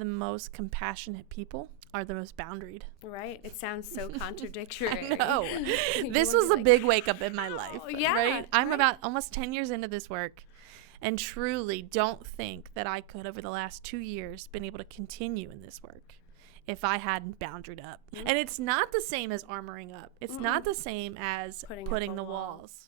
the most compassionate people are the most boundaried. Right. It sounds so contradictory. I know. This was a big wake up in my life. Yeah. Right? I'm about almost 10 years into this work and truly don't think that I could, over the last 2 years, been able to continue in this work if I hadn't boundaried up. Mm-hmm. And it's not the same as armoring up. It's not the same as putting the walls.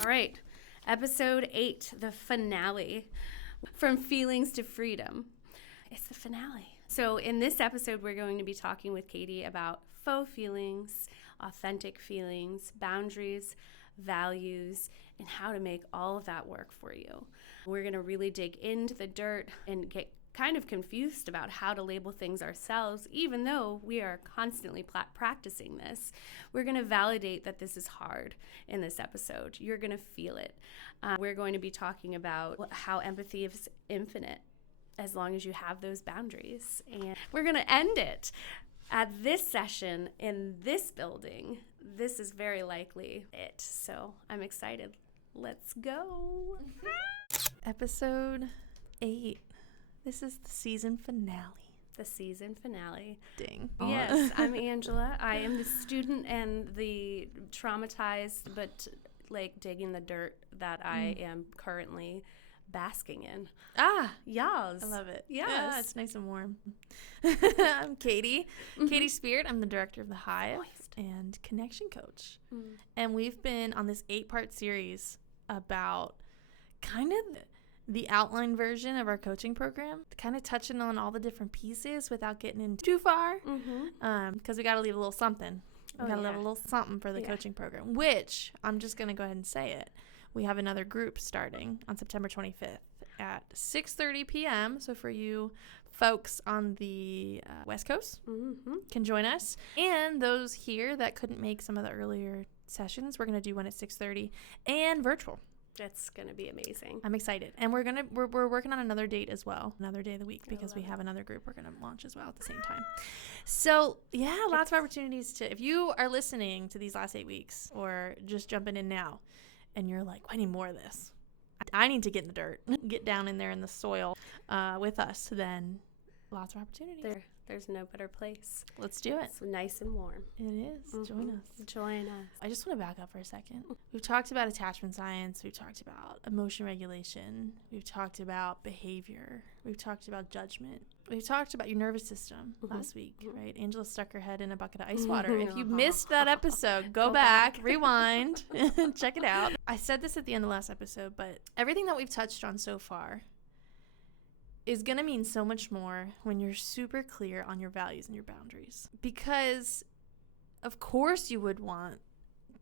All right. Episode 8, the finale. From feelings to freedom. It's the finale. So in this episode, we're going to be talking with Katie about faux feelings, authentic feelings, boundaries, values, and how to make all of that work for you. We're going to really dig into the dirt and get kind of confused about how to label things ourselves, even though we are constantly practicing this. We're going to validate that this is hard in this episode. You're going to feel it. We're going to be talking about how empathy is infinite as long as you have those boundaries. And we're going to end it at this session in this building. This is very likely it. So I'm excited. Let's go. Episode 8. This is the season finale. The season finale. Ding. Yes, I'm Angela. I am the student and the traumatized, but like digging the dirt that I am currently basking in. Yes. I love it. Yes. Yeah, it's nice and warm. I'm Katie. Katie Speart. I'm the director of the Hive and connection coach. And we've been on this 8-part series about kind of the outline version of our coaching program, kind of touching on all the different pieces without getting in too far, because we got to leave a little something. We got to leave a little something for the coaching program, which I'm just going to go ahead and say it. We have another group starting on September 25th at 6:30 p.m. So for you folks on the West Coast can join us. And those here that couldn't make some of the earlier sessions, we're going to do one at 6:30 and virtual. It's going to be amazing. I'm excited. And we're working on another date as well, another day of the week, because we have another group we're going to launch as well at the same time. So, yeah, lots of opportunities to, if you are listening to these last 8 weeks or just jumping in now and you're like, I need more of this. I need to get in the dirt, get down in there in the soil with us, then lots of opportunities. There's no better place. Let's do it. It's nice and warm. It is. Join us. Join us. I just want to back up for a second. We've talked about attachment science. We've talked about emotion regulation. We've talked about behavior. We've talked about judgment. We've talked about your nervous system last week, right? Angela stuck her head in a bucket of ice water. If you missed that episode, go back, rewind, check it out. I said this at the end of last episode, but everything that we've touched on so far is going to mean so much more when you're super clear on your values and your boundaries. Because, of course, you would want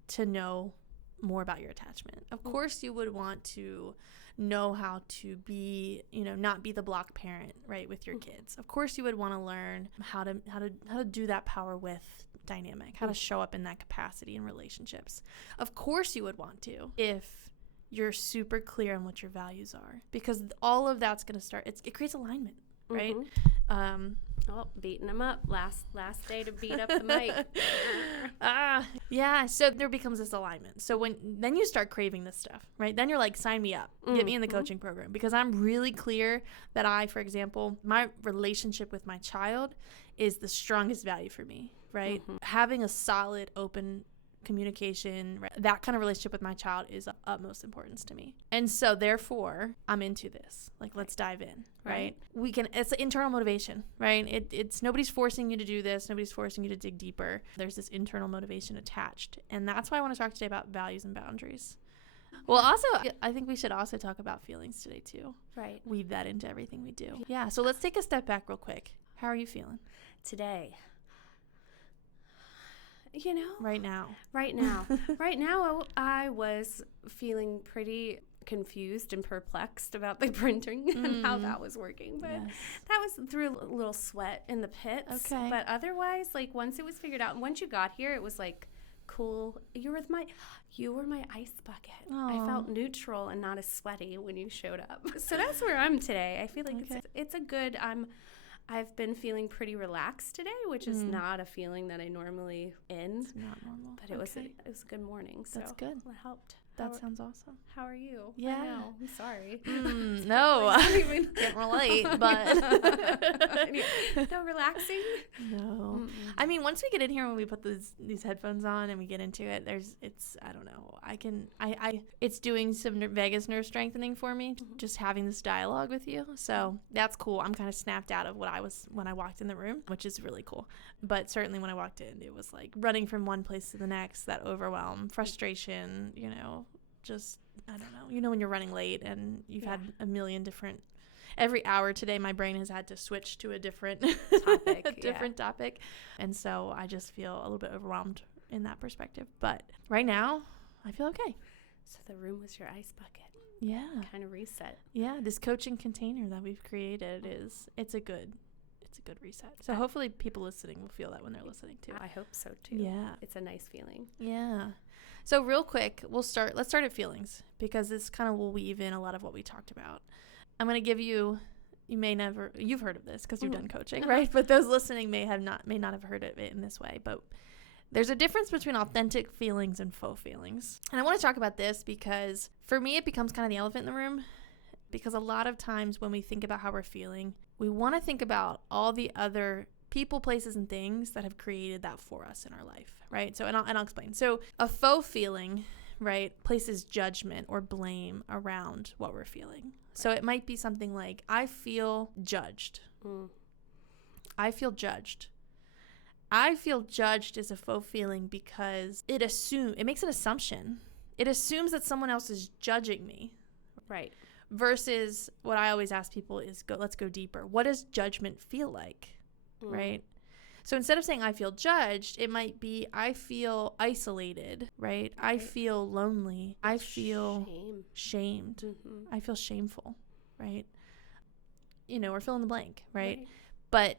to know more about your attachment. Of course, you would want to know how to be, not be the block parent, right, with your kids. Of course, you would want to learn how to do that power with dynamic, how to show up in that capacity in relationships. Of course, you would want to if you're super clear on what your values are, because all of that's going to start, it creates alignment, right? Beating them up. Last day to beat up the mic. Yeah, so there becomes this alignment. So then you start craving this stuff, right? Then you're like, sign me up, get me in the coaching program, because I'm really clear that for example, my relationship with my child is the strongest value for me, right? Having a solid, open communication, that kind of relationship with my child is of utmost importance to me. And so therefore, I'm into this. Like, let's dive in, right? It's internal motivation, right? It's nobody's forcing you to do this. Nobody's forcing you to dig deeper. There's this internal motivation attached. And that's why I want to talk today about values and boundaries. Well, also, I think we should also talk about feelings today too. Right. Weave that into everything we do. Yeah. So let's take a step back real quick. How are you feeling today? Right now, I was feeling pretty confused and perplexed about the printing and how that was working. But that was through a little sweat in the pits. Okay. But otherwise, like, once it was figured out, and once you got here, it was like, cool. You were my ice bucket. Aww. I felt neutral and not as sweaty when you showed up. So that's where I'm today. I feel like it's a good, I've been feeling pretty relaxed today, which is not a feeling that I normally in. It's not normal. But it was a good morning. So that's good. It helped. That sounds awesome. How are you? Yeah. I know. I'm sorry. No, I can't relate, but no relaxing. No. I mean, once we get in here, when we put these headphones on and we get into it, I don't know. It's doing some vagus nerve strengthening for me, just having this dialogue with you. So that's cool. I'm kind of snapped out of what I was when I walked in the room, which is really cool. But certainly when I walked in, it was like running from one place to the next, that overwhelm, frustration, just, I don't know, when you're running late and you've had a million different, every hour today, my brain has had to switch to a different topic. And so I just feel a little bit overwhelmed in that perspective. But right now, I feel okay. So the room was your ice bucket. Yeah. Kind of reset. Yeah. This coaching container that we've created it's a good reset. So hopefully people listening will feel that when they're listening too. I hope so too. Yeah. It's a nice feeling. Yeah. So real quick, let's start at feelings, because this kind of will weave in a lot of what we talked about. I'm going to give you've heard of this because you've done coaching, right? But those listening may not have heard of it in this way. But there's a difference between authentic feelings and faux feelings. And I want to talk about this because for me, it becomes kind of the elephant in the room, because a lot of times when we think about how we're feeling, we want to think about all the other people, places, and things that have created that for us in our life, right? So, and I'll explain. So a faux feeling, right, places judgment or blame around what we're feeling. So it might be something like, I feel judged. I feel judged. I feel judged is a faux feeling because it makes an assumption. It assumes that someone else is judging me. Right. Versus what I always ask people is, let's go deeper. What does judgment feel like? Right? So instead of saying I feel judged, it might be I feel isolated, right? I feel lonely. I feel shamed. I feel shameful, right? Or fill in the blank, right? But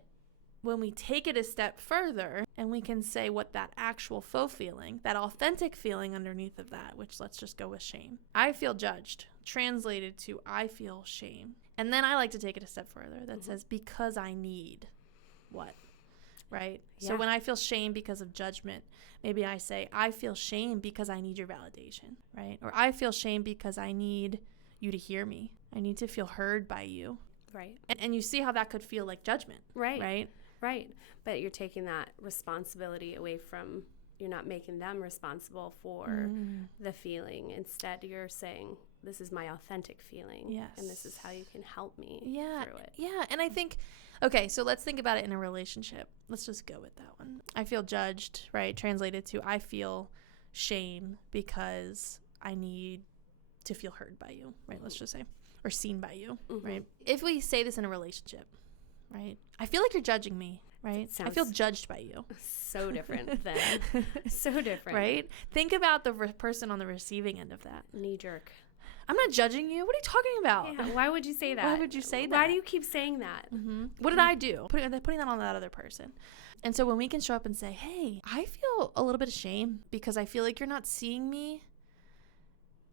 when we take it a step further and we can say what that actual faux feeling, that authentic feeling underneath of that, which let's just go with shame. I feel judged, translated to I feel shame. And then I like to take it a step further that says because I need what, right? Yeah. So when I feel shame because of judgment, maybe I say I feel shame because I need your validation, right? Or I feel shame because I need you to hear me. I need to feel heard by you. Right. And you see how that could feel like judgment. Right. But you're taking that responsibility away from, you're not making them responsible for the feeling. Instead, you're saying, this is my authentic feeling. Yes. And this is how you can help me through it. Yeah. And I think, okay, so let's think about it in a relationship. Let's just go with that one. I feel judged, right? Translated to I feel shame because I need to feel heard by you, right? Let's just say, or seen by you, right? If we say this in a relationship, right? I feel like you're judging me, right? I feel judged by you. So different then. So different. Right? Think about the person on the receiving end of that. Knee jerk. I'm not judging you. What are you talking about? Yeah, why would you say that? Why would you say that? Why do you keep saying that? What did I do? Putting that on that other person. And so when we can show up and say, hey, I feel a little bit of shame because I feel like you're not seeing me.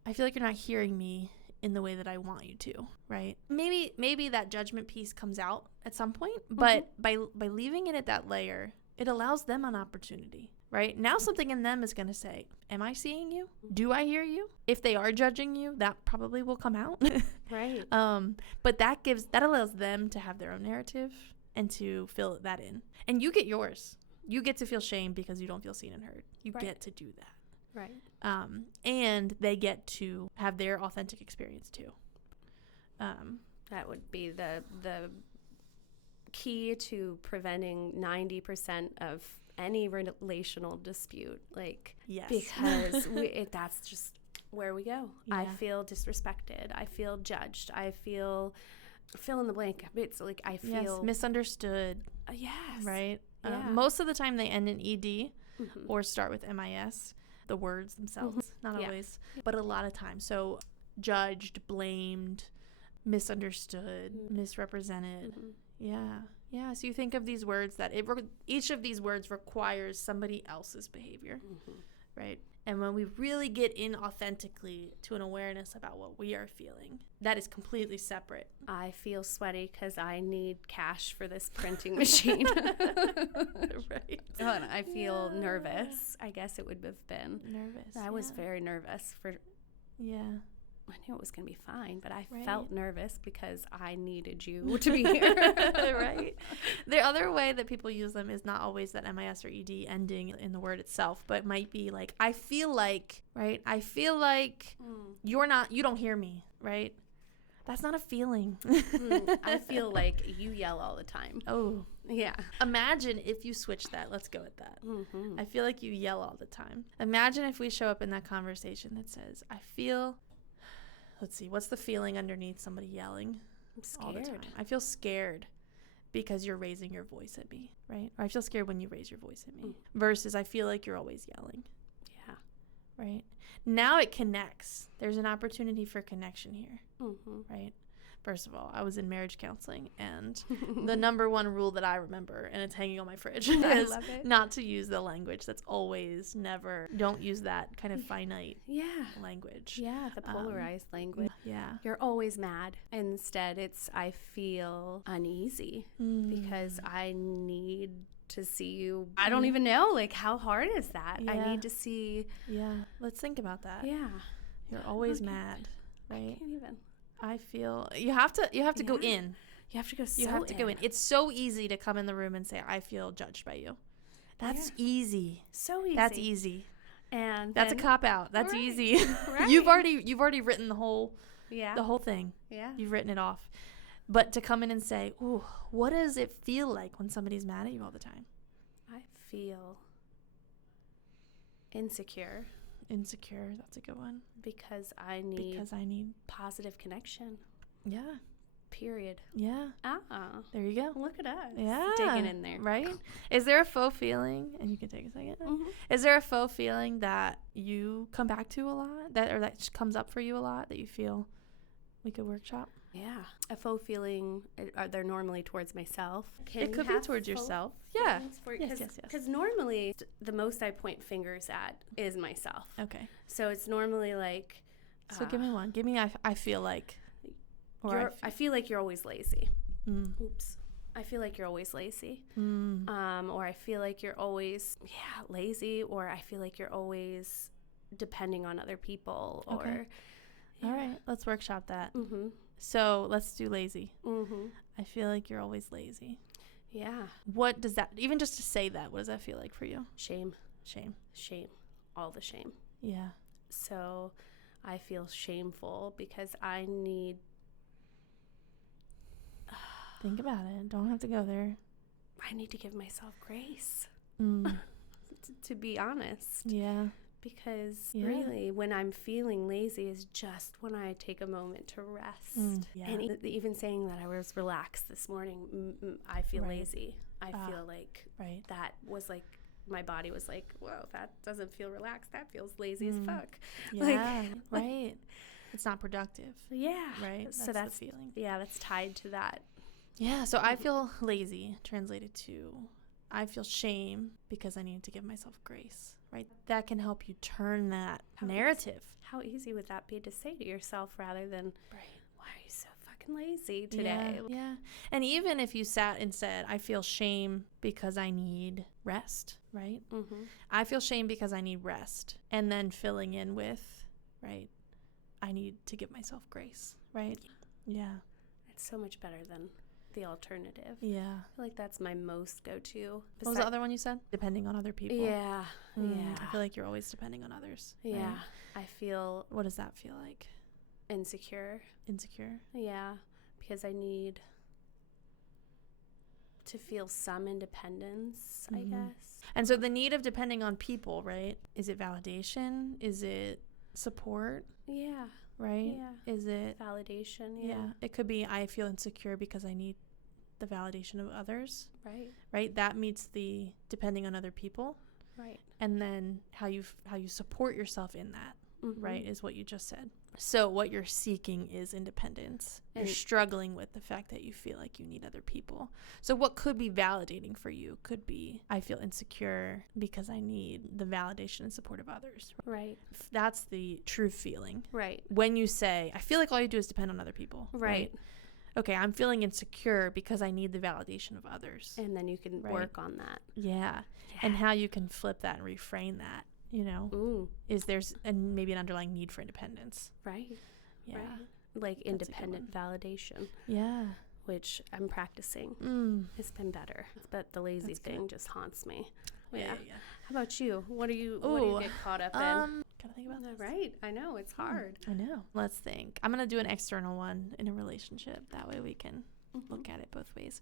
I feel like you're not hearing me in the way that I want you to, right? Maybe that judgment piece comes out at some point, but by leaving it at that layer, it allows them an opportunity, right? Now something in them is going to say, am I seeing you? Do I hear you? If they are judging you, that probably will come out. Right. But that allows them to have their own narrative and to fill that in. And you get yours. You get to feel shame because you don't feel seen and heard. You get to do that. Right. And they get to have their authentic experience too. That would be the key to preventing 90% of any relational dispute. Yes. Because that's just where we go. Yeah. I feel disrespected. I feel judged. I feel fill in the blank. It's like I feel misunderstood. Yes. Right. Yeah. Most of the time they end in ED or start with MIS. The words themselves, not always, but a lot of times. So judged, blamed, misunderstood, misrepresented. Yeah. So you think of these words that each of these words requires somebody else's behavior. right? And when we really get in authentically to an awareness about what we are feeling, that is completely separate. I feel sweaty because I need cash for this printing machine. Right. And I feel nervous. I guess it would have been. Nervous. I was very nervous Yeah. I knew it was going to be fine, but I Right. felt nervous because I needed you to be here. Right. The other way that people use them is not always that MIS or ED ending in the word itself, but it might be like, I feel like, right? I feel like you don't hear me, right? That's not a feeling. I feel like you yell all the time. Oh. Yeah. Imagine if you switch that. Let's go with that. Mm-hmm. I feel like you yell all the time. Imagine if we show up in that conversation that says, I feel, let's see, what's the feeling underneath somebody yelling all the time? I feel scared because you're raising your voice at me, right? Or I feel scared when you raise your voice at me versus I feel like you're always yelling. Yeah. Right? Now it connects. There's an opportunity for connection here, right? First of all, I was in marriage counseling, and the number one rule that I remember, and it's hanging on my fridge, is not to use the language that's always, never. Don't use that kind of finite language. Yeah, the polarized language. Yeah. You're always mad. Instead, it's I feel uneasy because I need to see you. I don't even know, like, how hard is that? Yeah. I need to see. Yeah. Let's think about that. Yeah. You're always mad, right? I can't even. I feel you have to go in. You have to go so You have to go in. It's so easy to come in the room and say, I feel judged by you. That's easy. So easy. That's easy. And that's a cop out. That's easy. Right. You've already written the whole thing. Yeah. You've written it off. But to come in and say, ooh, what does it feel like when somebody's mad at you all the time? I feel insecure. Insecure, that's a good one. Because I need positive connection. Yeah. Period. Yeah. There you go. Look at us. Yeah. Digging in there. Right? Is there a faux feeling, and you can take a second, is there a faux feeling that you come back to a lot, that comes up for you a lot, that you feel we could workshop? Yeah. A faux feeling, they're normally towards myself. It could be towards yourself. Yeah. Yes. Because normally the most I point fingers at is myself. Okay. So it's normally like. So give me one. Give me I feel like. I feel like you're always lazy. Oops. I feel like you're always lazy. Or I feel like you're always lazy. Or I feel like you're always depending on other people. Okay. Or. All right. Let's workshop that. So let's do lazy. I feel like you're always lazy. Yeah. What does that, even just to say that, what does that feel like for you? Shame. Shame. All the shame. Yeah. So I feel shameful because I need. Think about it. Don't have to go there. I need to give myself grace. To be honest. Yeah. Because really, when I'm feeling lazy is just when I take a moment to rest. And even saying that I was relaxed this morning, I feel lazy. I feel like that was like, my body was like, whoa, that doesn't feel relaxed. That feels lazy as fuck. Yeah, right. It's not productive. Yeah. Right? So that's the feeling. Yeah, that's tied to that. Yeah, so I feel lazy, translated to I feel shame because I need to give myself grace. Right? That can help you turn that narrative. How easy would that be to say to yourself rather than, why are you so fucking lazy today? Yeah. And even if you sat and said, I feel shame because I need rest, right? I feel shame because I need rest. And then filling in with, I need to give myself grace, right? Yeah. It's so much better than the alternative. Yeah. I feel like that's my most go-to. What was the other one you said? Depending on other people. Yeah. I feel like you're always depending on others. Yeah. Right? I feel. What does that feel like? Insecure. Yeah. Because I need to feel some independence, I guess. And so the need of depending on people, right? Is it validation? Is it support? Yeah. Right? Yeah. Is it validation? Yeah. It could be I feel insecure because I need the validation of others. Right? That meets the depending on other people. Right. And then how you support yourself in that. right, is what you just said. So what you're seeking is independence. And you're struggling with the fact that you feel like you need other people. So what could be validating for you could be, I feel insecure because I need the validation and support of others. Right. That's the true feeling. Right. When you say, I feel like all you do is depend on other people. Right. Okay, I'm feeling insecure because I need the validation of others. And then you can work on that. Yeah. And how you can flip that and reframe that, you know, is there's maybe an underlying need for independence. Right. Yeah. Right. Like independent validation. Yeah. Which I'm practicing. It's been better. But the lazy thing just haunts me. Yeah. How about you? What do you get caught up in? Gotta think about this. Right. I know. It's hard. I know. Let's think. I'm going to do an external one in a relationship. That way we can look at it both ways.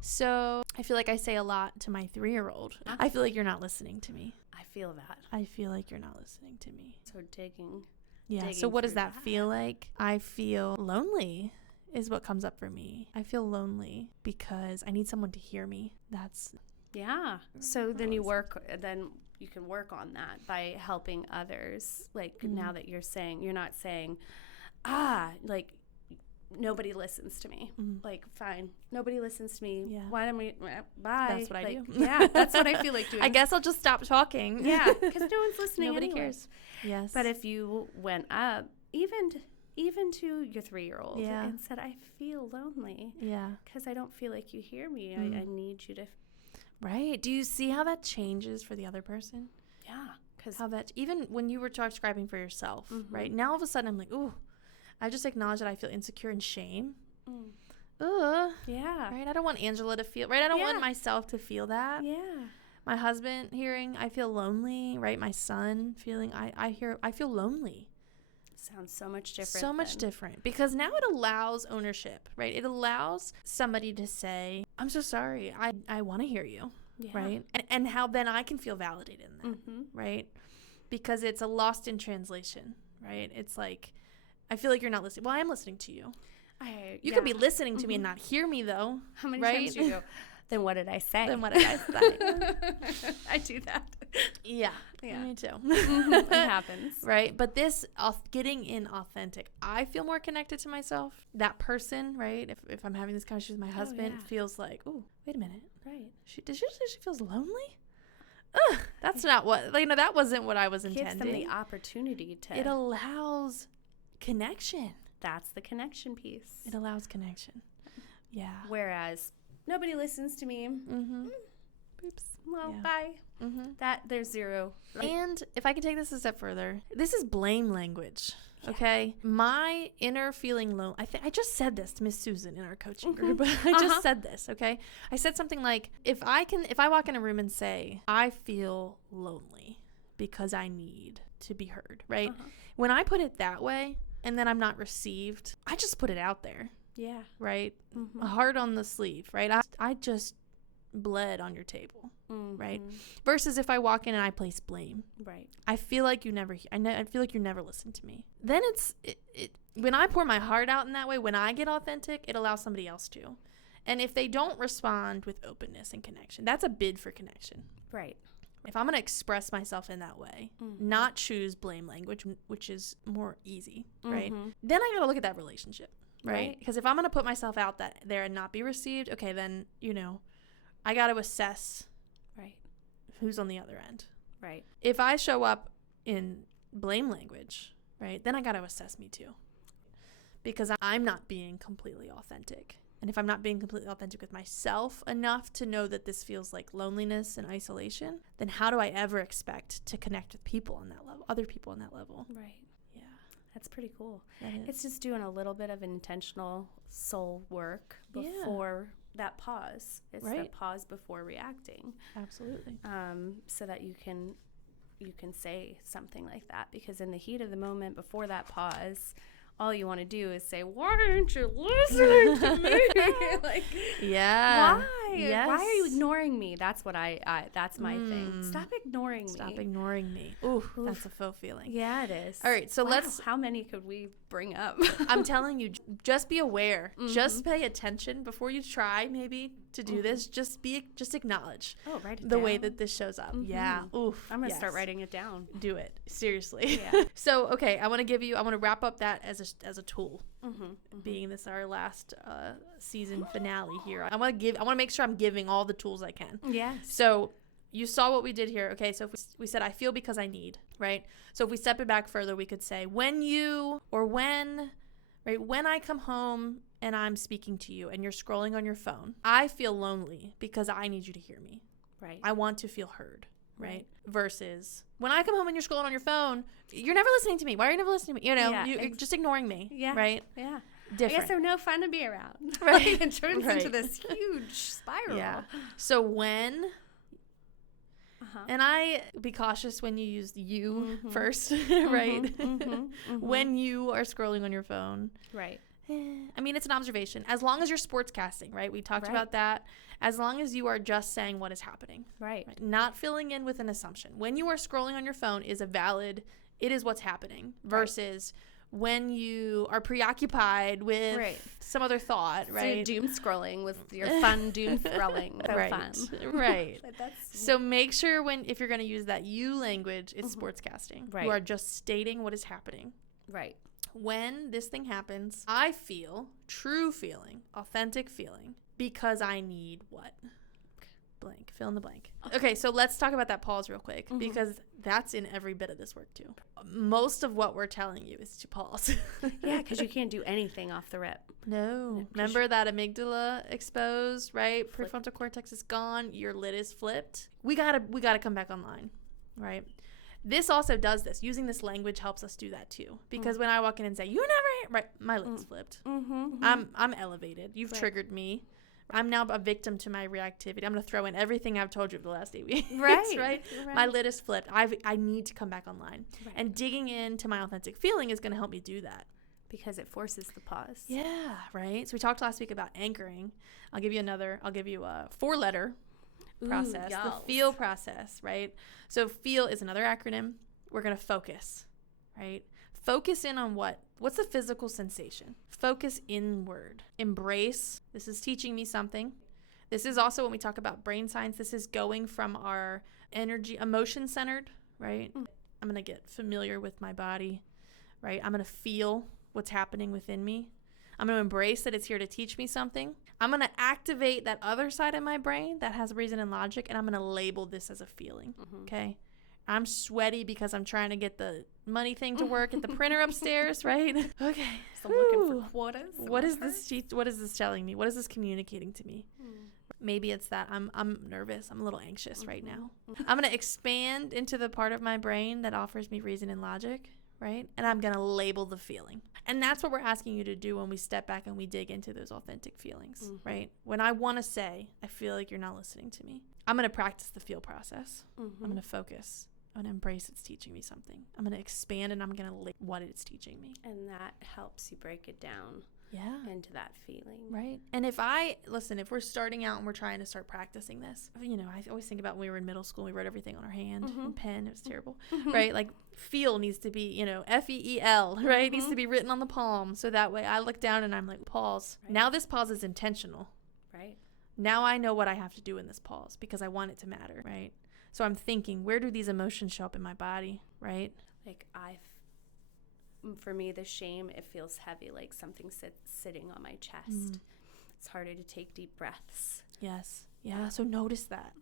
So I feel like I say a lot to my 3-year-old. I feel like you're not listening to me. I feel that. I feel like you're not listening to me. So digging. Yeah. So what does that feel like? I feel lonely is what comes up for me. I feel lonely because I need someone to hear me. That's... Yeah. So then you can work on that by helping others. Like now that you're not saying, like nobody listens to me. Like, fine, nobody listens to me. Yeah. Why don't we, bye. That's what I do. Yeah, that's what I feel like doing. I guess I'll just stop talking. Yeah, because no one's listening. Nobody anyway. cares. Yes. But if you went up, even to your 3-year-old and said, I feel lonely. Yeah. Because I don't feel like you hear me. I need you to. Right. Do you see how that changes for the other person? Yeah. Because how that, even when you were describing for yourself, right? Now all of a sudden I'm like, ooh, I just acknowledge that I feel insecure and shame. Yeah. Right. I don't want Angela to feel, right? I don't want myself to feel that. Yeah. My husband hearing, I feel lonely, right? My son feeling, I feel lonely. Sounds so much different. So much different, because now it allows ownership, right? It allows somebody to say, I'm so sorry. I want to hear you, right? And how then I can feel validated in that, right? Because it's a lost in translation, right? It's like, I feel like you're not listening. Well, I am listening to you. You could be listening to me and not hear me, though. How many times do you go, then what did I say? Then what did I say? I do that. Yeah. Me too. It happens. Right. But this getting in authentic, I feel more connected to myself. That person, right? If I'm having this conversation with my husband, feels like, oh, wait a minute. Right. Did she say she feels lonely? That's not what, that wasn't what I was intending. Gives them the opportunity to. It allows connection. That's the connection piece. It allows connection. Yeah. Whereas nobody listens to me. Oops. Well, bye. That there's zero. And if I can take this a step further, this is blame language. Okay. My inner feeling low. I just said this to Miss Susan in our coaching group. I just said this. Okay. I said something like, if I walk in a room and say, I feel lonely because I need to be heard. Right. When I put it that way and then I'm not received, I just put it out there. Yeah. Right. A heart on the sleeve. Right. I just bled on your table. Right. Versus if I walk in and I place blame. Right. I feel like you never, I feel like you never listen to me. Then when I pour my heart out in that way, when I get authentic, it allows somebody else to. And if they don't respond with openness and connection, that's a bid for connection. Right. If I'm going to express myself in that way, not choose blame language, which is more easy, right? Then I got to look at that relationship, right? Because if I'm going to put myself out there and not be received, okay, then, I got to assess who's on the other end. Right. If I show up in blame language, right, then I got to assess me too. Because I'm not being completely authentic. And if I'm not being completely authentic with myself enough to know that this feels like loneliness and isolation, then how do I ever expect to connect with people on that level, other people on that level? Right. Yeah. That's pretty cool. It's just doing a little bit of intentional soul work before that pause. It's the pause before reacting. Absolutely. So that you can say something like that, because in the heat of the moment before that pause, all you want to do is say, why aren't you listening to me? Like, why? Yes. Why are you ignoring me? That's what that's my thing. Stop ignoring me. Stop ignoring me. Ooh, that's a faux feeling. Yeah, it is. All right, so how many could we bring up? I'm telling you, just be aware. Just pay attention before you try maybe to do this, just acknowledge write it the down. way that this shows up. Yeah. Oof. I'm going to start writing it down. Do it. Seriously. Yeah. So, okay, I want to wrap up that as a tool. Being this our last season finale here. I want to make sure I'm giving all the tools I can. Yes. So, you saw what we did here. Okay, so if we said, I feel because I need, right? So if we step it back further, we could say, when I come home and I'm speaking to you and you're scrolling on your phone, I feel lonely because I need you to hear me. Right. I want to feel heard, right? Versus, when I come home and you're scrolling on your phone, you're never listening to me. Why are you never listening to me? You're just ignoring me, right? Yeah. Different. I guess I'm no fun to be around. Right. It turns into this huge spiral. Yeah. So when... And I be cautious when you use you first, right? When you are scrolling on your phone. Right. I mean, it's an observation. As long as you're sportscasting, right? We talked about that. As long as you are just saying what is happening. Right. Not filling in with an assumption. When you are scrolling on your phone it is what's happening. Versus when you are preoccupied with some other thought, right? So you're doom scrolling with your fun doom scrolling. So fun. Right. So make sure if you're going to use that you language, it's sportscasting. Right. You are just stating what is happening. Right. When this thing happens, I feel true feeling, authentic feeling, because I need what? Blank. Fill in the blank. Okay, so let's talk about that pause real quick because that's in every bit of this work too. Most of what we're telling you is to pause. Yeah, because you can't do anything off the rip. No. Remember that amygdala exposed, right? Prefrontal cortex is gone. Your lid is flipped. We gotta come back online, right? This also does this. Using this language helps us do that too. Because when I walk in and say, "You never," right? My lid's flipped. I'm elevated. You've triggered me. I'm now a victim to my reactivity. I'm going to throw in everything I've told you for the last 8 weeks. Right? My lid is flipped. I need to come back online. Right. And digging into my authentic feeling is going to help me do that. Because it forces the pause. Yeah, right? So we talked last week about anchoring. I'll give you a 4-letter process. The feel process, right? So feel is another acronym. We're going to focus, right? Focus in on what's the physical sensation? Focus inward. Embrace. This is teaching me something. This is also when we talk about brain science. This is going from our emotion centered, right? I'm going to get familiar with my body, right? I'm going to feel what's happening within me. I'm going to embrace that it's here to teach me something. I'm going to activate that other side of my brain that has reason and logic, and I'm going to label this as a feeling, okay? I'm sweaty because I'm trying to get the money thing to work at the printer upstairs, right? Okay. So looking for quotas. What is this telling me? What is this communicating to me? Maybe it's that I'm nervous. I'm a little anxious right now. I'm going to expand into the part of my brain that offers me reason and logic, right? And I'm going to label the feeling. And that's what we're asking you to do when we step back and we dig into those authentic feelings, right? When I want to say, I feel like you're not listening to me, I'm going to practice the feel process. I'm going to focus. I'm going to embrace it's teaching me something. I'm going to expand and I'm going to live what it's teaching me. And that helps you break it down into that feeling. Right. And if we're starting out and we're trying to start practicing this, I always think about when we were in middle school, we wrote everything on our hand and pen. It was terrible, right? Like feel needs to be, FEEL, right? It needs to be written on the palm. So that way I look down and I'm like, pause. Right. Now this pause is intentional. Right. Now I know what I have to do in this pause because I want it to matter. Right. So I'm thinking, where do these emotions show up in my body, right? Like for me, the shame, it feels heavy, like something sitting on my chest. It's harder to take deep breaths. Yes. Yeah. So notice that.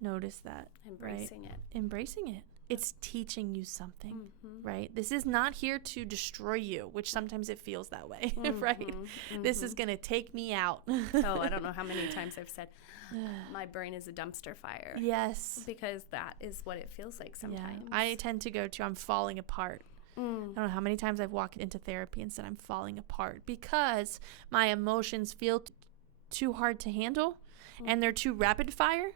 Notice that. Embracing it. Embracing it. It's teaching you something, right? This is not here to destroy you, which sometimes it feels that way, right? This is going to take me out. Oh, I don't know how many times I've said, my brain is a dumpster fire. Yes. Because that is what it feels like sometimes. Yeah. I tend to go to, I'm falling apart. I don't know how many times I've walked into therapy and said I'm falling apart because my emotions feel too hard to handle and they're too rapid fire.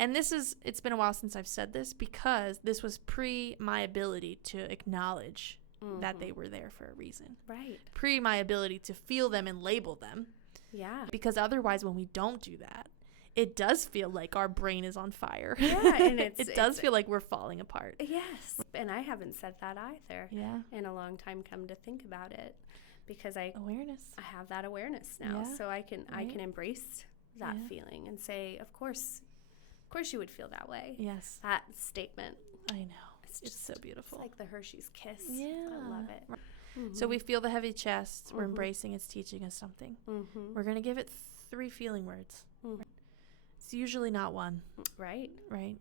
And it's been a while since I've said this because this was pre my ability to acknowledge that they were there for a reason. Right. Pre my ability to feel them and label them. Yeah. Because otherwise when we don't do that, it does feel like our brain is on fire. Yeah, and it does feel like we're falling apart. Yes. And I haven't said that either. Yeah. In a long time, come to think about it, because I have that awareness now, so I can embrace that feeling and say, of course you would feel that way. Yes. That statement. I know. It's so beautiful. It's like the Hershey's kiss. Yeah. I love it. Mm-hmm. So we feel the heavy chest. We're embracing it's teaching us something. Mm-hmm. We're going to give it 3 feeling words. Mm-hmm. It's usually not one. Right.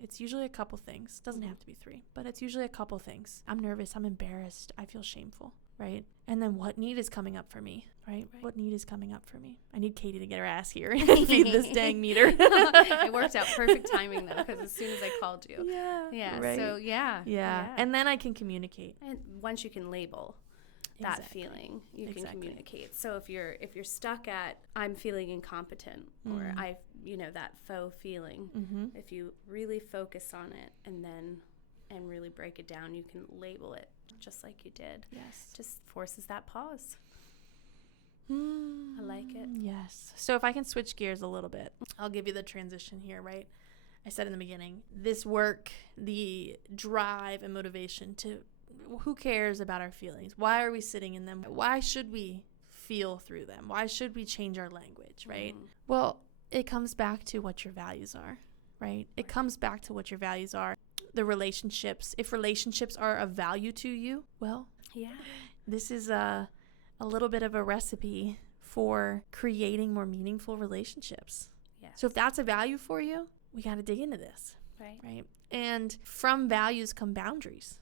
It's usually a couple things. It doesn't have to be 3, but it's usually a couple things. I'm nervous. I'm embarrassed. I feel shameful. Right. And then what need is coming up for me? Right. What need is coming up for me? I need Katie to get her ass here and feed this dang meter. It worked out perfect timing though, because as soon as I called you. Yeah. Right. So yeah. And then I can communicate. And once you can label that feeling, you can communicate. So if you're stuck at I'm feeling incompetent or I that faux feeling, if you really focus on it and really break it down, you can label it just like you did. Yes. Just forces that pause. I like it. Yes. So if I can switch gears a little bit, I'll give you the transition here, right? I said in the beginning, this work, the drive and motivation to, who cares about our feelings? Why are we sitting in them? Why should we feel through them? Why should we change our language, right? Well, it comes back to what your values are, right? It comes back to what your values are. The relationships, if relationships are of value to you, well, this is a little bit of a recipe for creating more meaningful relationships. Yes. So if that's a value for you, we got to dig into this. Right. And from values come boundaries.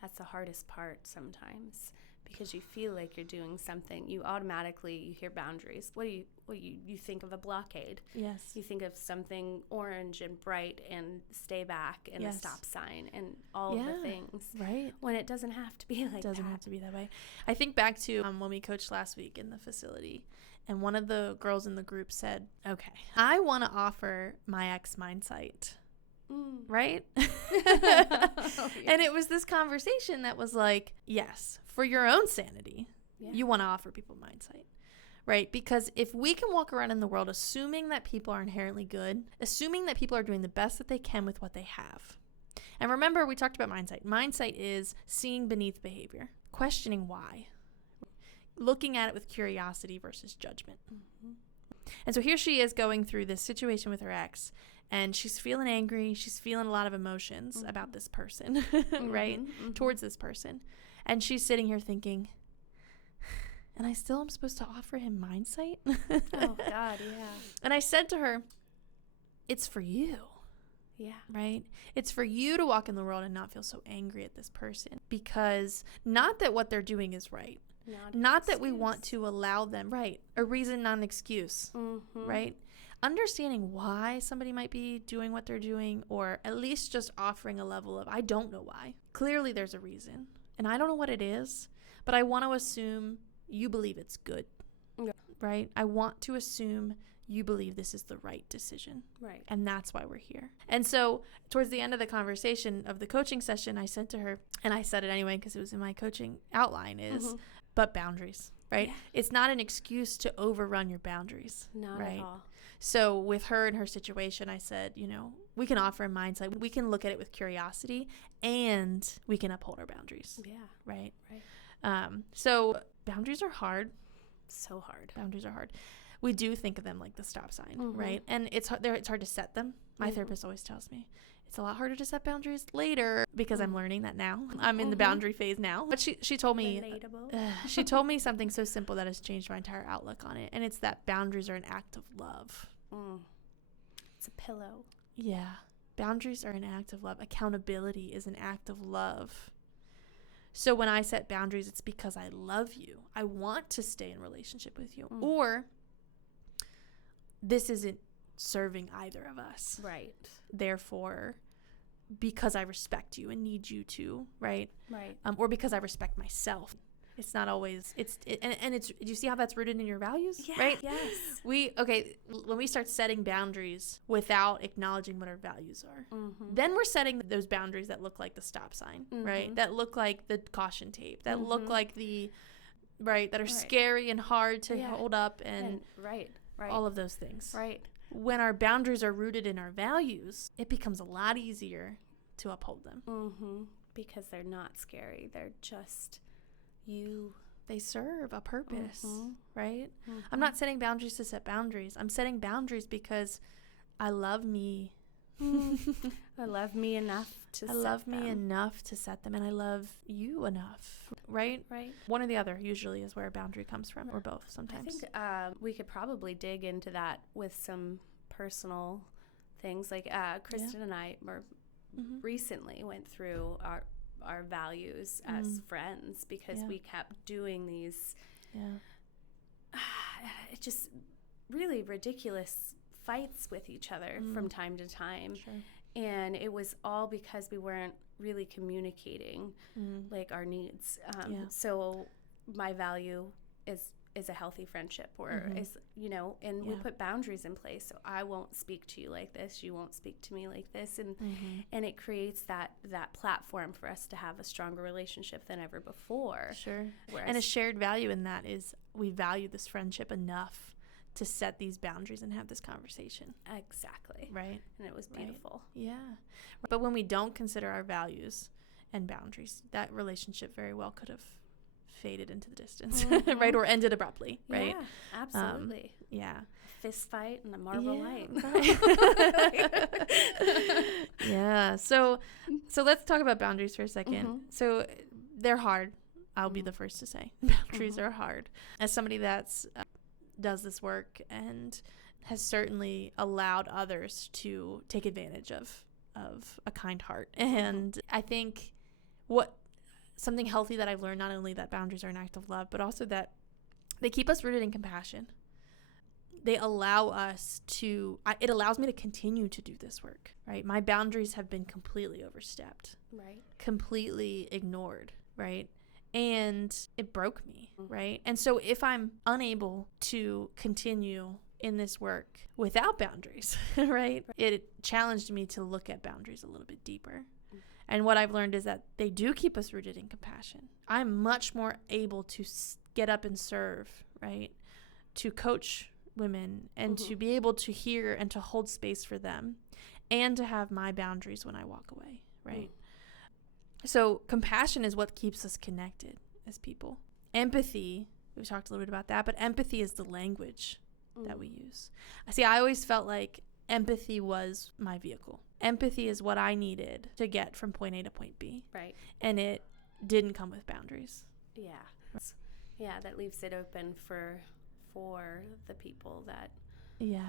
That's the hardest part sometimes, because you feel like you're doing something. You automatically hear boundaries. You think of a blockade. Yes. You think of something orange and bright and stay back and a stop sign and all of the things. Right. When it doesn't have to be like that. It doesn't have to be that way. I think back to when we coached last week in the facility, and one of the girls in the group said, okay, I want to offer my ex mindsight. Right? And it was this conversation that was like, yes, for your own sanity, you want to offer people mindsight, right? Because if we can walk around in the world assuming that people are inherently good, assuming that people are doing the best that they can with what they have. And remember, we talked about mindsight. Mindsight is seeing beneath behavior, questioning why, looking at it with curiosity versus judgment. And so here she is going through this situation with her ex, and she's feeling angry. She's feeling a lot of emotions about this person, right? Towards this person. And she's sitting here thinking, and I still am supposed to offer him mindsight? Oh, God, yeah. And I said to her, it's for you. Yeah. Right? It's for you to walk in the world and not feel so angry at this person. Because not that what they're doing is right. Not that we want to allow them, right? A reason, not an excuse, right? Understanding why somebody might be doing what they're doing, or at least just offering a level of, I don't know why. Clearly there's a reason, and I don't know what it is, but I want to assume you believe it's good, right? I want to assume you believe this is the right decision, right? And that's why we're here. And so towards the end of the conversation of the coaching session, I said to her, and I said it anyway because it was in my coaching outline, is but boundaries, right? Yeah. It's not an excuse to overrun your boundaries. Not right? At all. So with her and her situation, I said, we can offer a mindset. We can look at it with curiosity, and we can uphold our boundaries. Yeah. Right? So boundaries are hard. So hard. Boundaries are hard. We do think of them like the stop sign, right? And it's hard to set them. My therapist always tells me it's a lot harder to set boundaries later, because I'm learning that now. I'm in the boundary phase now. But she told me she told me something so simple that has changed my entire outlook on it, and it's that boundaries are an act of love. It's a pillow. Yeah. Boundaries are an act of love. Accountability is an act of love. So when I set boundaries, it's because I love you. I want to stay in relationship with you. Or this isn't serving either of us. Right. Therefore, because I respect you and need you to, right? Right. Or because I respect myself. It's not always, and it's, do you see how that's rooted in your values? Yeah, right? Yes. When we start setting boundaries without acknowledging what our values are, then we're setting those boundaries that look like the stop sign, right? That look like the caution tape, that look like that are scary and hard to hold up and right. all of those things. Right. When our boundaries are rooted in our values, it becomes a lot easier to uphold them. Because they're not scary. They're just you They serve a purpose, right? Mm-hmm. I'm not setting boundaries to set boundaries. I'm setting boundaries because I love me. I love me enough to set them. enough to set them, and I love you enough, right? Right. One or the other usually is where a boundary comes from, or both sometimes. I think we could probably dig into that with some personal things. Like Kristen and I recently went through our values as friends because we kept doing these just really ridiculous fights with each other from time to time. Sure. And it was all because we weren't really communicating like our needs. So my value is a healthy friendship, or is, you know, and we put boundaries in place. So I won't speak to you like this, you won't speak to me like this, and it creates that platform for us to have a stronger relationship than ever before. Sure. Whereas, And a shared value in that is we value this friendship enough to set these boundaries and have this conversation. Exactly. Right. And it was beautiful. Right. Yeah. But when we don't consider our values and boundaries, that relationship very well could have faded into the distance, right? Or ended abruptly, right? Yeah, absolutely. Yeah. Fist fight and a Marble Light. Right. Yeah. So let's talk about boundaries for a second. So they're hard. I'll be the first to say boundaries are hard. As somebody that's does this work and has certainly allowed others to take advantage of a kind heart. And I think something healthy that I've learned, not only that boundaries are an act of love, but also that they keep us rooted in compassion. They allow us it allows me to continue to do this work, right? My boundaries have been completely overstepped, right? Completely ignored, right? And it broke me, right? And so if I'm unable to continue in this work without boundaries, right, it challenged me to look at boundaries a little bit deeper. And what I've learned is that they do keep us rooted in compassion. I'm much more able to get up and serve, right, to coach women and to be able to hear and to hold space for them and to have my boundaries when I walk away, right? So compassion is what keeps us connected as people. Empathy, we've talked a little bit about that, but empathy is the language that we use. See, I always felt like empathy was my vehicle. Empathy is what I needed to get from point A to point B. Right. And it didn't come with boundaries. Yeah. Yeah, that leaves it open for the people that... Yeah,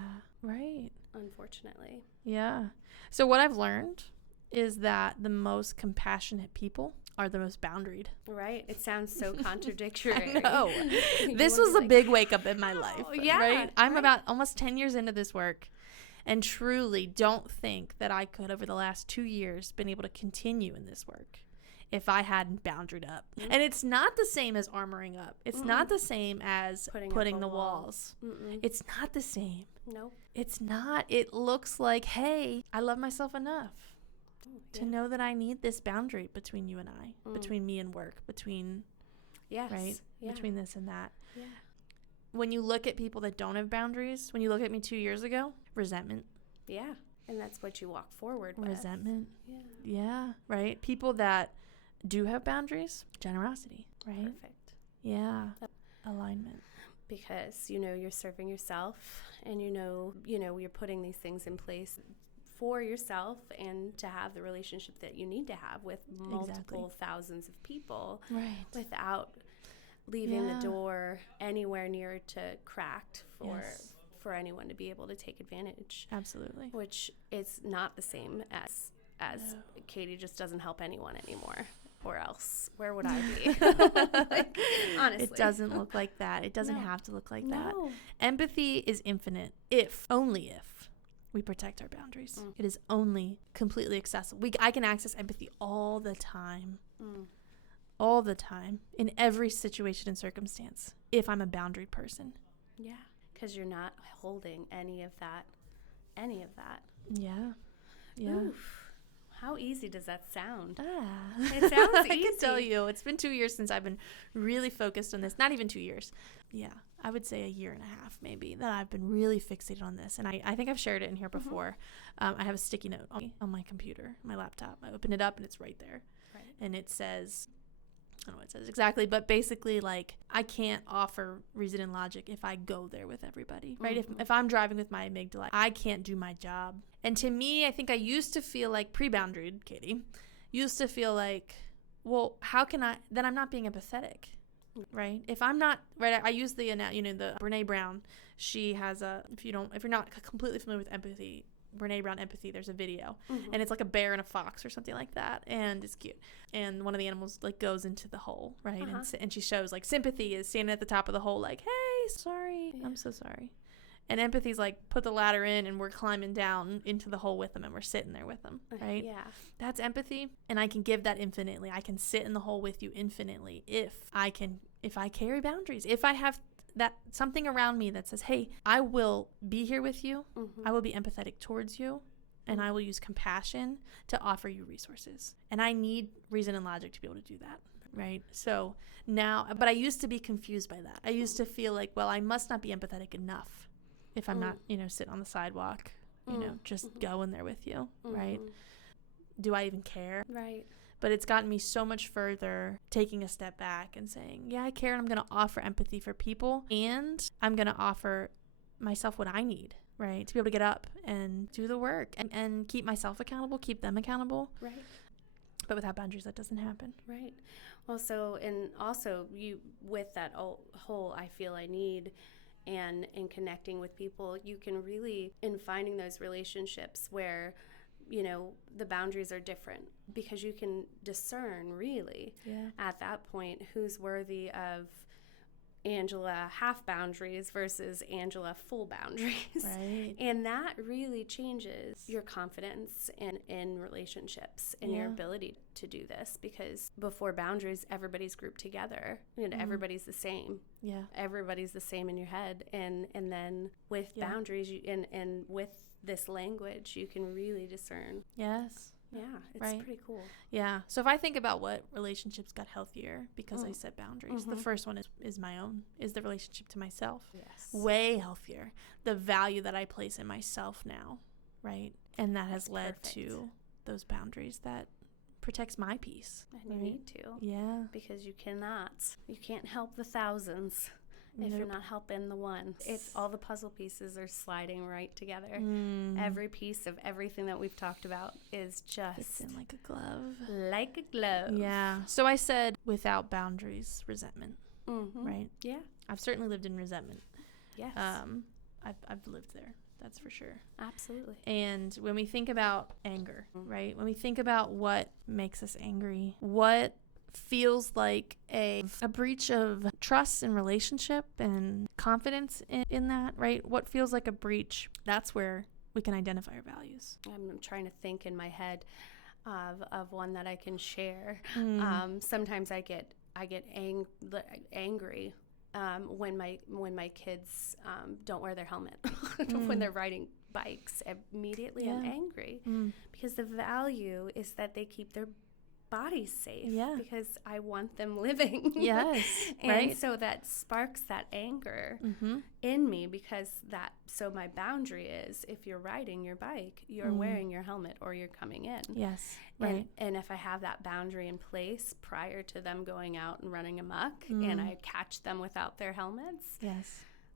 right. Unfortunately. Yeah. So what I've learned is that the most compassionate people are the most boundaried. Right. It sounds so contradictory. I know. This was a big wake up in my life. Yeah. Right? I'm about almost 10 years into this work and truly don't think that I could, over the last 2 years, been able to continue in this work if I hadn't boundaried up. And it's not the same as armoring up. It's not the same as putting the walls. It's not the same. No. It's not. It looks like, hey, I love myself enough to know that I need this boundary between you and I, between me and work, between between this and that. Yeah. When you look at people that don't have boundaries, when you look at me 2 years ago, resentment. Yeah. And that's what you walk forward with. Resentment. Yeah. Yeah, right? People that do have boundaries, generosity, right? Perfect. Yeah. Alignment. Because, you're serving yourself and you're putting these things in place for yourself and to have the relationship that you need to have with multiple thousands of people, right, without leaving the door anywhere near to cracked for anyone to be able to take advantage. Absolutely. Which is not the same as Katie just doesn't help anyone anymore. Or else, where would I be? Honestly. It doesn't look like that. It doesn't have to look like that. Empathy is infinite only if we protect our boundaries. It is only completely accessible. I can access empathy all the time. All the time. In every situation and circumstance. If I'm a boundaried person. Yeah. Because you're not holding any of that. Yeah. Yeah. Oof. How easy does that sound? It sounds easy. I can tell you, it's been 2 years since I've been really focused on this. Not even 2 years. Yeah, I would say a year and a half maybe that I've been really fixated on this. And I think I've shared it in here before. I have a sticky note on my computer, my laptop. I open it up and it's right there. Right. And it says, I don't know what it says exactly, but basically, like, I can't offer reason and logic if I go there with everybody, right? If I'm driving with my amygdala, I can't do my job. And to me, I think I used to feel like, pre-boundaried, Katie, used to feel like, well, how can I, then I'm not being empathetic, right? If I'm not, right, I use the Brene Brown, she has if you're not completely familiar with empathy, Brene Brown empathy, there's a video, and it's like a bear and a fox or something like that, and it's cute, and one of the animals like goes into the hole, right, and she shows like sympathy is standing at the top of the hole like, hey, sorry, I'm so sorry, and empathy's like, put the ladder in and we're climbing down into the hole with them and we're sitting there with them, right? That's empathy, and I can give that infinitely. I can sit in the hole with you infinitely if I carry boundaries, if I have that something around me that says, hey, I will be here with you, I will be empathetic towards you, and I will use compassion to offer you resources. And I need reason and logic to be able to do that, right? So now, but I used to be confused by that. I used to feel like, well, I must not be empathetic enough if I'm not, sitting on the sidewalk, just going there with you, right? Do I even care? Right. But it's gotten me so much further, taking a step back and saying, yeah, I care, and I'm going to offer empathy for people, and I'm going to offer myself what I need, right, to be able to get up and do the work and keep myself accountable, keep them accountable. Right. But without boundaries, that doesn't happen. Right. Well, so, and also you, with that whole I feel I need, and in connecting with people, you can really, in finding those relationships where the boundaries are different, because you can discern really at that point who's worthy of Angela half boundaries versus Angela full boundaries. Right. And that really changes your confidence in relationships and your ability to do this, because before boundaries, everybody's grouped together. Everybody's the same. Yeah. Everybody's the same in your head. And then with boundaries and with this language, you can really discern. Yes. Yeah, it's pretty cool. Yeah. So if I think about what relationships got healthier because I set boundaries, the first one is my own, is the relationship to myself. Yes. Way healthier. The value that I place in myself now, right? And that has led to those boundaries that protects my peace. And you need to. Yeah. Because you can't help the thousands if you're not helping the one. It's all the puzzle pieces are sliding right together. Every piece of everything that we've talked about is just fits in like a glove. Like a glove. Yeah. So I said without boundaries, resentment. Right? Yeah. I've certainly lived in resentment. Yes. I've lived there. That's for sure. Absolutely. And when we think about anger, right? When we think about what makes us angry, what feels like a breach of trust and relationship and confidence in that, right? What feels like a breach, that's where we can identify our values. I'm trying to think in my head of one that I can share. Sometimes I get angry when my kids don't wear their helmet when they're riding bikes. Immediately I'm angry because the value is that they keep their bodies safe, because I want them living. Yes. And right. So that sparks that anger in me, because so my boundary is, if you're riding your bike, you're wearing your helmet or you're coming in. Yes. Right. And if I have that boundary in place prior to them going out and running amok and I catch them without their helmets,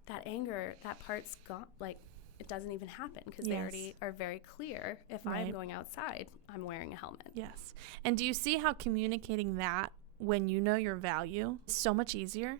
that anger, that part's gone. Like, it doesn't even happen, because they already are very clear. If I'm going outside, I'm wearing a helmet. Yes. And do you see how communicating that when you know your value is so much easier?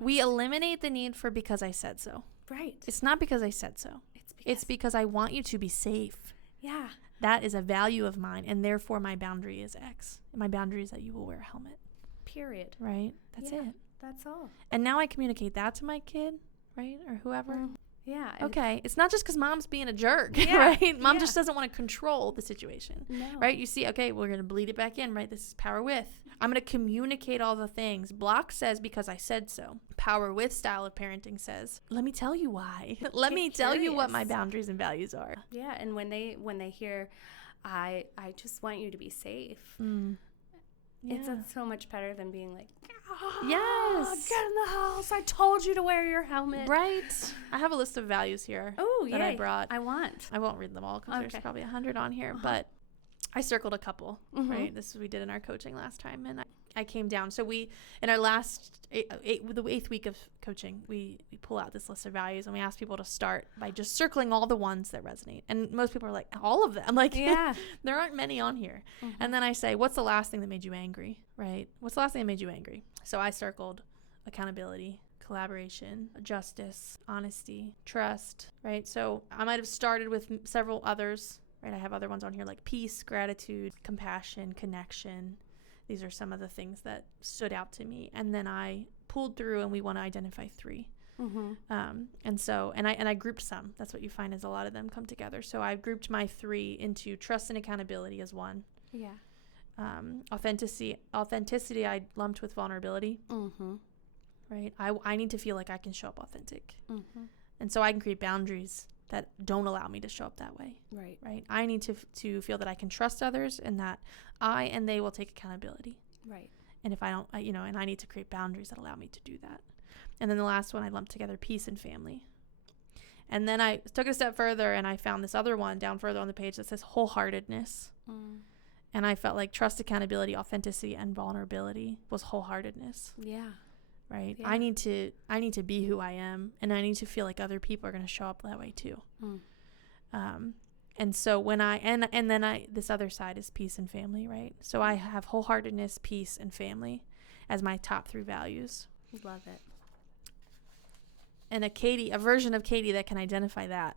We eliminate the need for because I said so. Right. It's not because I said so. It's because I want you to be safe. Yeah. That is a value of mine, and therefore my boundary is X. My boundary is that you will wear a helmet. Period. Right? That's it. That's all. And now I communicate that to my kid, right? Or whoever. Yeah. Okay. It's not just because mom's being a jerk, right? Mom just doesn't want to control the situation, right? You see, okay, we're going to bleed it back in, right? This is power with. I'm going to communicate all the things. Block says because I said so. Power with style of parenting says, let me tell you why. Let me tell you what my boundaries and values are. Yeah. And when they hear, I just want you to be safe. It's so much better than being like, yes, get in the house. I told you to wear your helmet. Right. I have a list of values here that I brought. I won't read them all because there's probably 100 on here, but I circled a couple, right? This is what we did in our coaching last time. And I came down. So we, in our last the 8th week of coaching, we pull out this list of values and we ask people to start by just circling all the ones that resonate. And most people are like, all of them. I'm like, Yeah. there aren't many on here. And then I say, what's the last thing that made you angry, right? What's the last thing that made you angry? So I circled accountability, collaboration, justice, honesty, trust, right? So I might have started with several others, right? I have other ones on here like peace, gratitude, compassion, connection. These are some of the things that stood out to me. And then I pulled through and we want to identify 3. And I grouped some. That's what you find is a lot of them come together. So I grouped my 3 into trust and accountability as one. Yeah. Authenticity I lumped with vulnerability. Right? I need to feel like I can show up authentic. And so I can create boundaries that don't allow me to show up that way. Right? I need to feel that I can trust others and that I and they will take accountability. Right. And if I don't, and I need to create boundaries that allow me to do that. And then the last one, I lumped together peace and family. And then I took it a step further and I found this other one down further on the page that says wholeheartedness. And I felt like trust, accountability, authenticity, and vulnerability was wholeheartedness. Yeah. Right. Yeah. I need to be who I am, and I need to feel like other people are going to show up that way too. And so when this other side is peace and family, right? So I have wholeheartedness, peace, and family as my top 3 values. Love it. And a version of Katie that can identify that.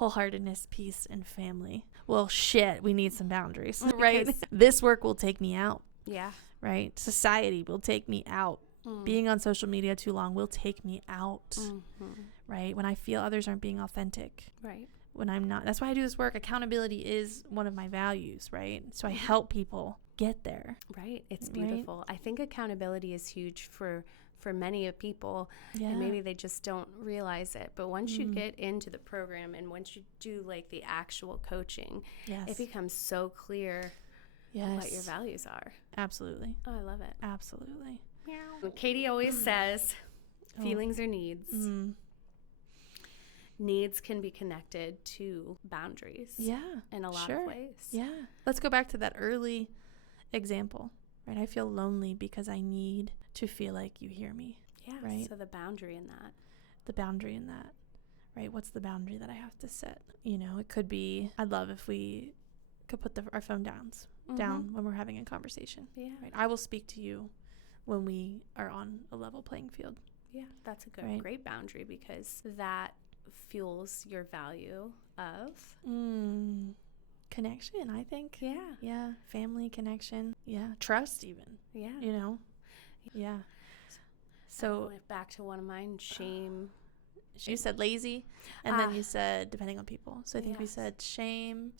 Wholeheartedness, peace, and family. Well, shit, we need some boundaries, right? This work will take me out. Yeah. Right? Society will take me out. Being on social media too long will take me out. Right? When I feel others aren't being authentic. Right. When I'm not. That's why I do this work. Accountability is one of my values, right? So I help people get there. Right. It's beautiful. Right? I think accountability is huge for many of people, and maybe they just don't realize it. But once you get into the program and once you do like the actual coaching, it becomes so clear what your values are. Absolutely. Oh, I love it. Absolutely. Meow. Katie always says feelings are needs. Needs can be connected to boundaries. Yeah. In a lot of ways. Yeah. Let's go back to that early example. Right, I feel lonely because I need to feel like you hear me. Yeah. Right. So the boundary in that. Right. What's the boundary that I have to set? It could be. I'd love if we could put our phone down when we're having a conversation. Yeah. Right. I will speak to you when we are on a level playing field. Yeah, that's a great boundary because that fuels your value of connection, I think. Yeah. Yeah. Family, connection. Yeah. Trust even. Yeah. Yeah. So back to one of mine, shame. You said lazy, and then you said depending on people. So I think we said shame,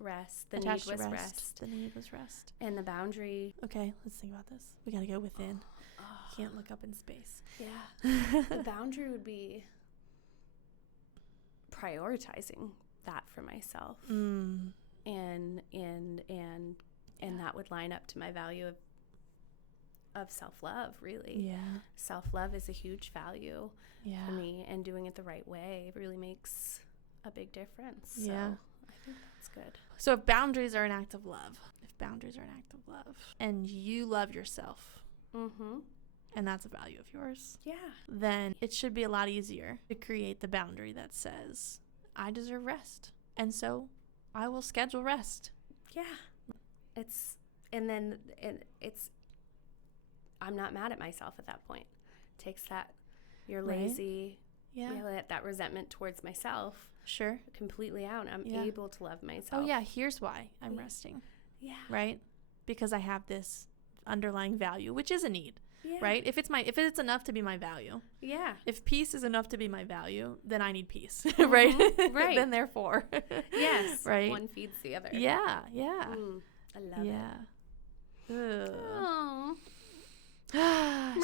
rest. The need was rest. The need was rest. And the boundary. Okay, let's think about this. We got to go within. Can't look up in space. Yeah. The boundary would be prioritizing that for myself. And that would line up to my value of self-love, really. Yeah. Self-love is a huge value for me, and doing it the right way really makes a big difference. So I think that's good. So if boundaries are an act of love, and you love yourself, and that's a value of yours, then it should be a lot easier to create the boundary that says, I deserve rest, and so I will schedule rest. Yeah. I'm not mad at myself at that point. It takes that, you're lazy, that resentment towards myself completely out. I'm able to love myself. Oh, yeah, here's why I'm resting. Yeah. Right? Because I have this underlying value, which is a need. Yeah. Right? If it's enough to be my value. Yeah. If peace is enough to be my value, then I need peace. Right? Right. Then therefore. Yes. Right? One feeds the other. Yeah. Yeah. I love it. Oh.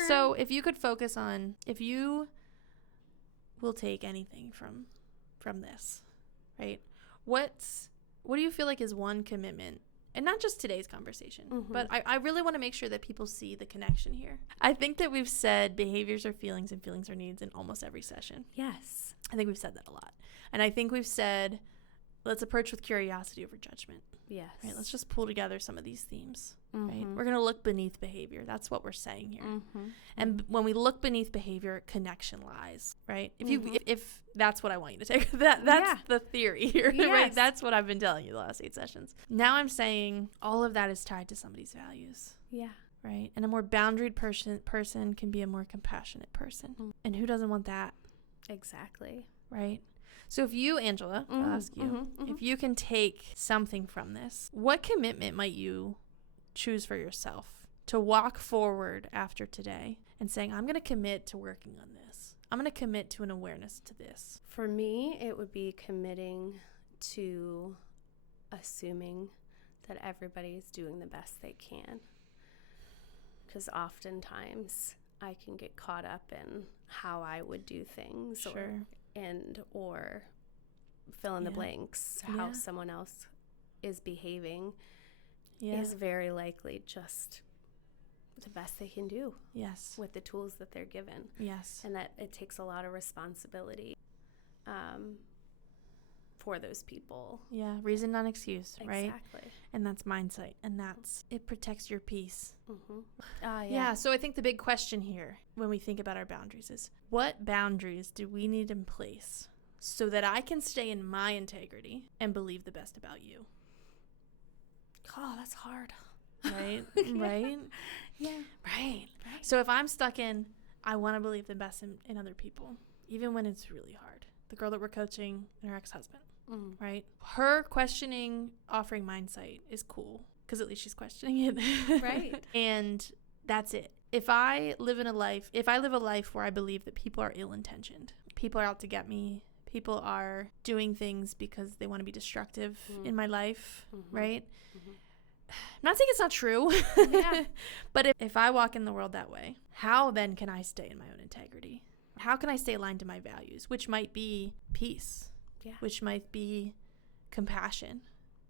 So if you could focus on, if you will take anything from this, right? What do you feel like is one commitment? And not just today's conversation, but I really want to make sure that people see the connection here. I think that we've said behaviors are feelings and feelings are needs in almost every session. Yes. I think we've said that a lot. And I think we've said let's approach with curiosity over judgment. Yes. Right? Let's just pull together some of these themes. Mm-hmm. Right? We're going to look beneath behavior. That's what we're saying here. Mm-hmm. And when we look beneath behavior, connection lies, right? If Mm-hmm. if that's what I want you to take, that's the theory here, Yes. right? That's what I've been telling you the last 8 sessions. Now I'm saying all of that is tied to somebody's values, Yeah. right? And a more boundaried person can be a more compassionate person. Mm. And who doesn't want that, Exactly. right? So if you, Angela, I'll ask you, Mm-hmm. if you can take something from this, what commitment might you choose for yourself to walk forward after today and saying, I'm going to commit to working on this. I'm going to commit to an awareness to this. For me, it would be committing to assuming that everybody's doing the best they can. Because oftentimes I can get caught up in how I would do things, Sure. or fill in the Yeah. blanks, how Yeah. someone else is behaving Yeah. is very likely just the best they can do Yes. with the tools that they're given. Yes. And that it takes a lot of responsibility for those people. Yeah. Reason, not excuse, right? Exactly. And that's mindset. And it protects your peace. Mm-hmm. Yeah. So I think the big question here when we think about our boundaries is, what boundaries do we need in place so that I can stay in my integrity and believe the best about you? Oh, that's hard. Right? Yeah. Right? Yeah. Right. So if I'm stuck in, I want to believe the best in other people, even when it's really hard. The girl that we're coaching and her ex-husband, right? Her questioning, offering mindsight is cool because at least she's questioning it. Right. And that's it. If I live a life where I believe that people are ill-intentioned, people are out to get me, people are doing things because they want to be destructive in my life, right? Mm-hmm. I'm not saying it's not true, Yeah. but if I walk in the world that way, how then can I stay in my own integrity? How can I stay aligned to my values, which might be peace, which might be compassion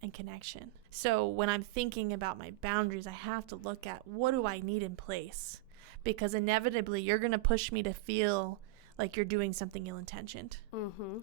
and connection? So when I'm thinking about my boundaries, I have to look at what do I need in place? Because inevitably you're going to push me to feel like you're doing something ill-intentioned.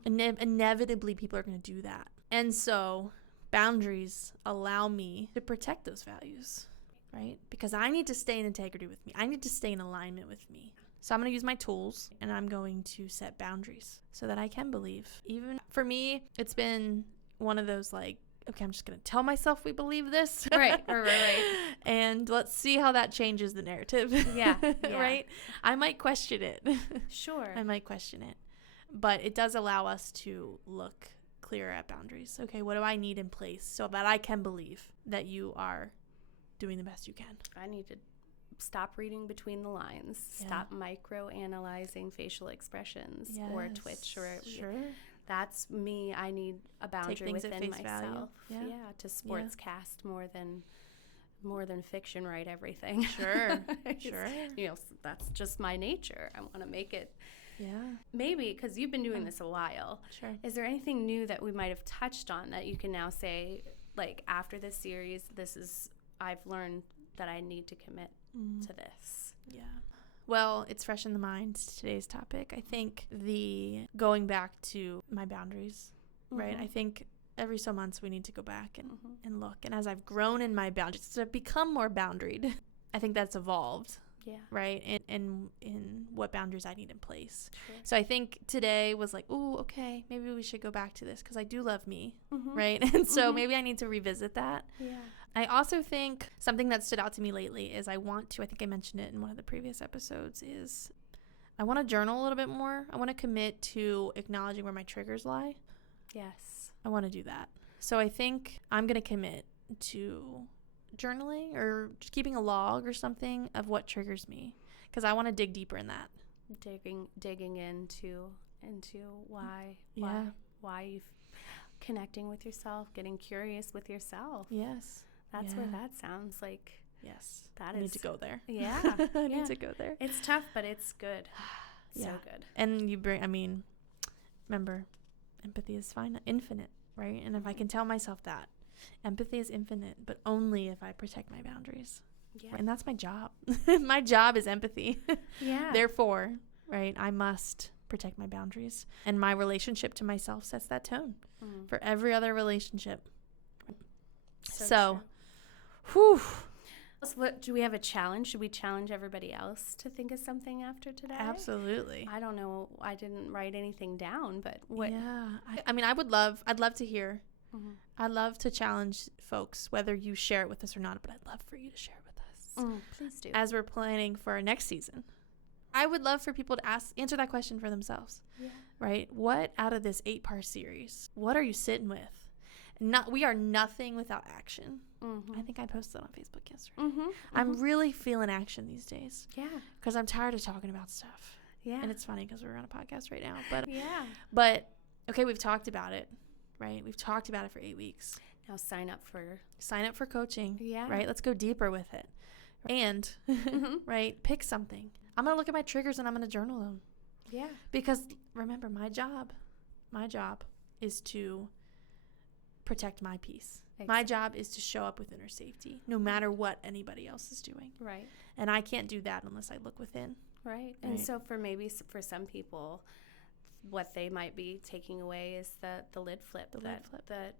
Inevitably people are going to do that. And so boundaries allow me to protect those values, right? Because I need to stay in integrity with me. I need to stay in alignment with me. So I'm going to use my tools and I'm going to set boundaries so that I can believe. Even for me, it's been one of those like, okay, I'm just going to tell myself we believe this. Right. And let's see how that changes the narrative. Yeah. Right? I might question it. Sure. I might question it. But it does allow us to look clearer at boundaries. Okay, what do I need in place so that I can believe that you are doing the best you can? I need to stop reading between the lines. Yeah. Stop micro-analyzing facial expressions or twitch or sure. That's me. I need a boundary things at within face myself. value. Yeah. To sportscast more than fiction write everything. Sure. Sure. That's just my nature. I want to make it. Yeah. Maybe because you've been doing this a while. Sure. Is there anything new that we might have touched on that you can now say, like, after this series, I've learned that I need to commit to this? Yeah. Well, it's fresh in the mind, today's topic. I think the going back to my boundaries, right? I think every so months we need to go back and look. And as I've grown in my boundaries, to become more boundaried, I think that's evolved. Yeah. Right. And in what boundaries I need in place. Sure. So I think today was like, oh, okay, maybe we should go back to this because I do love me. Mm-hmm. Right. And so maybe I need to revisit that. Yeah. I also think something that stood out to me lately is I think I mentioned it in one of the previous episodes, is I want to journal a little bit more. I want to commit to acknowledging where my triggers lie. Yes. I want to do that. So I think I'm going to commit to journaling or just keeping a log or something of what triggers me, because I want to dig deeper in that. Digging into why you connecting with yourself, getting curious with yourself. Yes. That's where that sounds like. Yes. I need to go there. Yeah. I need to go there. It's tough, but it's good. So good. And remember, empathy is infinite, right? And if I can tell myself that, empathy is infinite, but only if I protect my boundaries. Yeah. Right? And that's my job. My job is empathy. Yeah. Therefore, right, I must protect my boundaries. And my relationship to myself sets that tone for every other relationship. So whew. So what, do we have a challenge? Should we challenge everybody else to think of something after today? Absolutely. I don't know. I didn't write anything down, but what? Yeah. I mean, I'd love to hear. I'd love to challenge folks, whether you share it with us or not, but I'd love for you to share it with us. Please do. As we're planning for our next season. I would love for people to answer that question for themselves. Yeah. Right? What out of this 8-part series, what are you sitting with? We are nothing without action. I think I posted that on Facebook yesterday. I'm really feeling action these days. Yeah. Because I'm tired of talking about stuff. Yeah. And it's funny because we're on a podcast right now. But yeah. But okay, we've talked about it, right? We've talked about it for 8 weeks. Now sign up for coaching. Yeah. Right? Let's go deeper with it. And right, pick something. I'm going to look at my triggers and I'm going to journal them. Yeah. Because remember, my job is to protect my peace. Exactly. My job is to show up with inner safety, no matter what anybody else is doing. Right. And I can't do that unless I look within. Right. And so for some people, what they might be taking away is the lid flip. That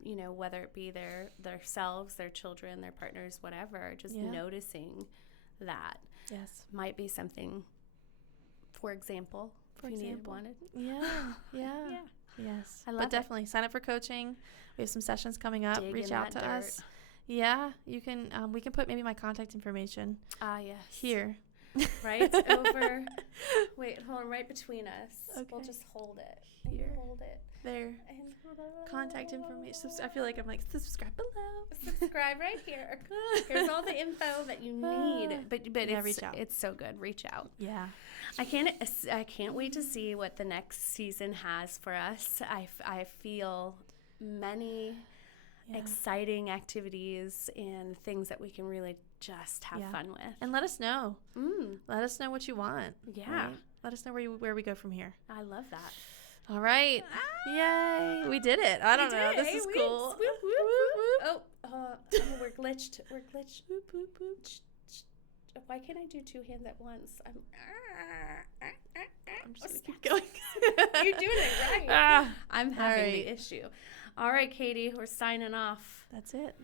you know, whether it be their selves, their children, their partners, whatever, just noticing that. Yes. Might be something, for example, if you wanted. Yeah. Yes. I love But definitely sign up for coaching. We have some sessions coming up. Dig Reach in out that to dirt. us. Yeah, you can. We can put maybe my contact information. Yes. Here. Right over. Wait, hold on. Right between us. Okay. We'll just hold it. Here. Hold it. There. And Contact information. I feel like I'm like, subscribe below. Subscribe right here. Here's all the info that you need. But yeah, it's, reach out. It's so good. Reach out. Yeah. I can't wait to see what the next season has for us. I feel many exciting activities and things that we can really just have fun with. And let us know. Let us know what you want. Yeah. Right? Let us know where we go from here. I love that. All right. Yay. We did it. I don't know. This is cool. Whoop, whoop, whoop. We're glitched. Whoop, whoop, whoop. Why can't I do 2 hands at once? I'm just going to keep going. You're doing it right. I'm having the issue. All right, Katie, we're signing off. That's it.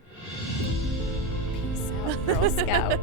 Peace out, Girl Scout.